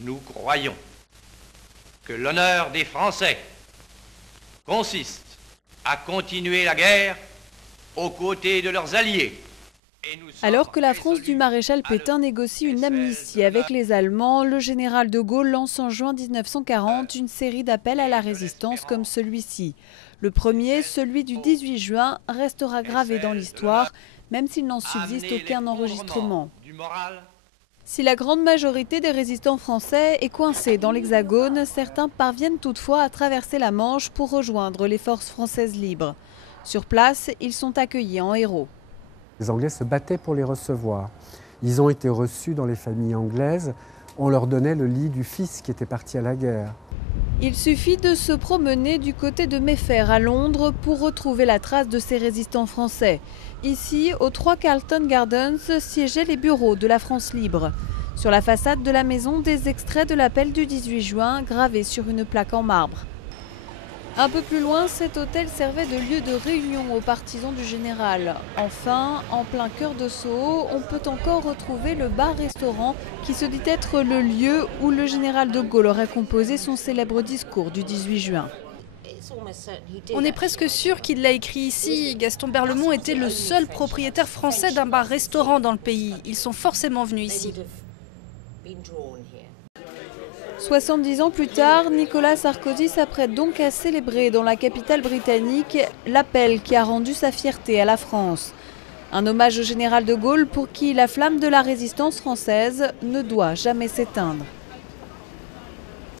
Nous croyons que l'honneur des Français consiste à continuer la guerre aux côtés de leurs alliés. Alors que la France du maréchal Pétain négocie une amnistie avec les Allemands, le général de Gaulle lance en juin 1940 une série d'appels à la résistance comme celui-ci. Le premier, celui du 18 juin, restera gravé dans l'histoire, même s'il n'en subsiste aucun enregistrement. Si la grande majorité des résistants français est coincée dans l'Hexagone, certains parviennent toutefois à traverser la Manche pour rejoindre les forces françaises libres. Sur place, ils sont accueillis en héros. Les Anglais se battaient pour les recevoir. Ils ont été reçus dans les familles anglaises. On leur donnait le lit du fils qui était parti à la guerre. Il suffit de se promener du côté de Mayfair à Londres pour retrouver la trace de ces résistants français. Ici, aux 3 Carlton Gardens, siégeaient les bureaux de la France libre. Sur la façade de la maison, des extraits de l'appel du 18 juin gravés sur une plaque en marbre. Un peu plus loin, cet hôtel servait de lieu de réunion aux partisans du général. Enfin, en plein cœur de Soho, on peut encore retrouver le bar-restaurant qui se dit être le lieu où le général de Gaulle aurait composé son célèbre discours du 18 juin. On est presque sûr qu'il l'a écrit ici. Gaston Berlemont était le seul propriétaire français d'un bar-restaurant dans le pays. Ils sont forcément venus ici. 70 ans plus tard, Nicolas Sarkozy s'apprête donc à célébrer dans la capitale britannique l'appel qui a rendu sa fierté à la France. Un hommage au général de Gaulle pour qui la flamme de la résistance française ne doit jamais s'éteindre.